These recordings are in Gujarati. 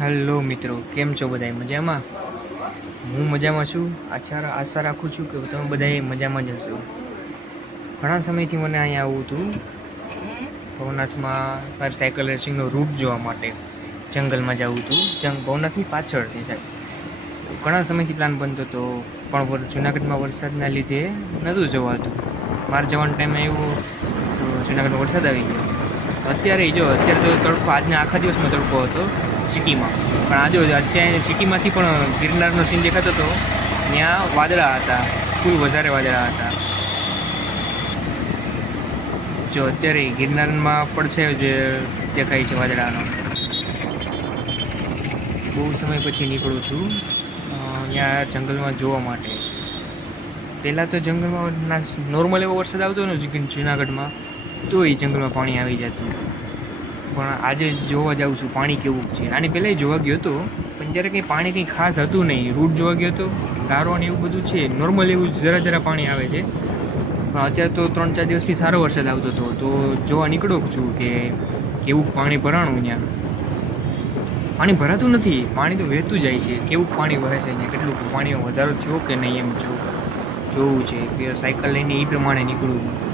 હેલો મિત્રો, કેમ છો બધા મજામાં? હું મજામાં છું. આશા આશા રાખું છું કે તમે બધા મજામાં જ હશો. ઘણા સમયથી મને અહીંયા આવું હતું. ભવનાથમાં મારી સાયકલ રેસિંગનો રૂટ જોવા માટે જંગલમાં જવું હતું. જંગ ભવનાથની પાછળથી સાહેબ. ઘણા સમયથી પ્લાન બનતો હતો, પણ જુનાગઢમાં વરસાદના લીધે નહોતું જવાતું. મારે જવાનો ટાઈમે એવું જુનાગઢમાં વરસાદ આવી ગયો. અત્યારે જો અત્યારે તો તડકો આજના આખા દિવસમાં તડકો હતો. સિટીમાં. પણ આજે અત્યારે સિટીમાંથી પણ ગિરનારનો સીન દેખાતો હતો ત્યાં વાદળા હતા ફૂલ વધારે વાદળા હતા. જો અત્યારે ગિરનારમાં પડશે જે દેખાય છે વાદળાનો. બહુ સમય પછી નીકળું છું ત્યાં જંગલમાં જોવા માટે. પહેલાં તો જંગલમાં નોર્મલ એવો વરસાદ આવતો ને જુનાગઢમાં, તો એ જંગલમાં પાણી આવી જતું. પણ આજે જોવા જાઉં છું પાણી કેવું છે. આની પહેલાં જોવા ગયો હતો પણ જ્યારે કંઈ પાણી કંઈ ખાસ હતું નહીં. રૂટ જોવા ગયો હતો ગારો ને એવું બધું છે. નોર્મલ એવું જરા જરા પાણી આવે છે. પણ અત્યારે તો ત્રણ ચાર દિવસથી સારો વરસાદ આવતો હતો. તો જોવા નીકળો છું કે કેવું પાણી ભરાણું ત્યાં. પાણી ભરાતું નથી. પાણી તો વહેતું જાય છે. કેવું પાણી વહે છે અહીંયા? કેટલું પાણીનો વધારો થયો કે નહીં એમ જોવું જોવું છે. કે સાયકલ લઈને એ પ્રમાણે નીકળવું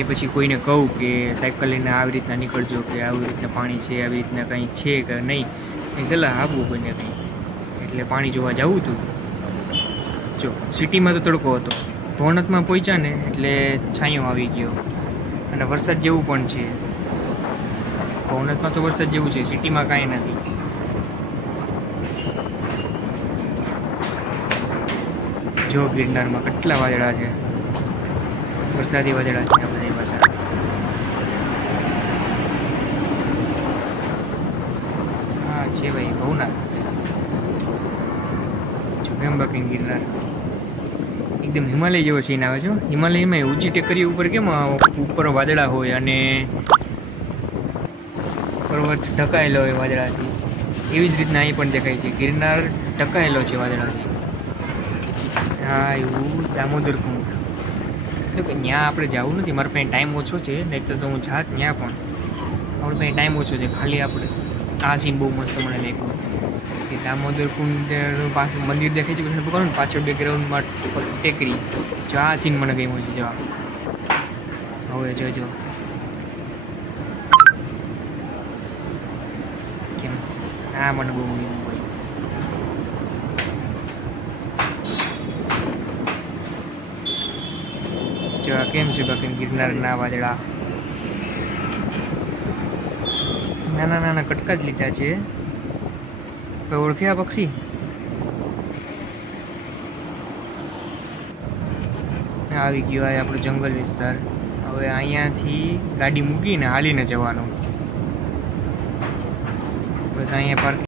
કે પછી કોઈને કહું કે સાયકલ લઈને આવી રીતના નીકળજો કે આવી રીતના પાણી છે, આવી રીતના કંઈ છે કે નહીં એ સલાહ આપવું કોઈને કંઈ. એટલે પાણી જોવા જવું હતું જો, સિટીમાં તો તડકો હતો. ભવનાથમાં પહોંચ્યા ને એટલે છાંયો આવી ગયો. અને વરસાદ જેવું પણ છે. ભવનાથમાં તો વરસાદ જેવું છે, સિટીમાં કાંઈ નથી. જો ગિરનારમાં કેટલા વાદળા છે. વરસાદી વાદળા છે, આ બધા વરસાદ. હા, છે ભાઈ ભવનાથ જો ભીમબાકી ગિરનાર. એકદમ હિમાલય જેવો સીન આવે છે. હિમાલયમાં ઊંચી ટેકરી ઉપર કેમ ઉપર વાદળા હોય અને પર્વત ઢકાયેલો હોય વાદળાથી. એવી જ રીતના અહીં પણ દેખાય છે. ગિરનાર ઢકાયેલો છે વાદળાથી. હા, એવું દામોદર કુંડ. તો કે ત્યાં આપણે જવું નથી. મારા પાસે ટાઈમ ઓછો છે નહીં તો હું જાત ત્યાં પણ. આપણે પાસે ટાઈમ ઓછો છે. ખાલી આપણે આ સીન બહુ મસ્ત મને લાગ્યું કે દામોદર કુંડ પાસે મંદિર દેખાય છે, કૃષ્ણ ભગવાન પાછળ બેકગ્રાઉન્ડમાં ટેકરી. જો આ સીન મને ગમ્યો છે જવા હવે જોજો કેમ? આ મને બહુ ગમ્યું. ભાઈ કેમ છે બાકી ગિરનારના વાદળા? નાના નાના કટકા જ લીધા છે. ઓળખ્યા પક્ષી? આવી ગયો આ આપણો જંગલ વિસ્તાર. હવે અહીંયાથી ગાડી મૂકીને હાલીને જવાનું. બસ અહીંયા પાર્ક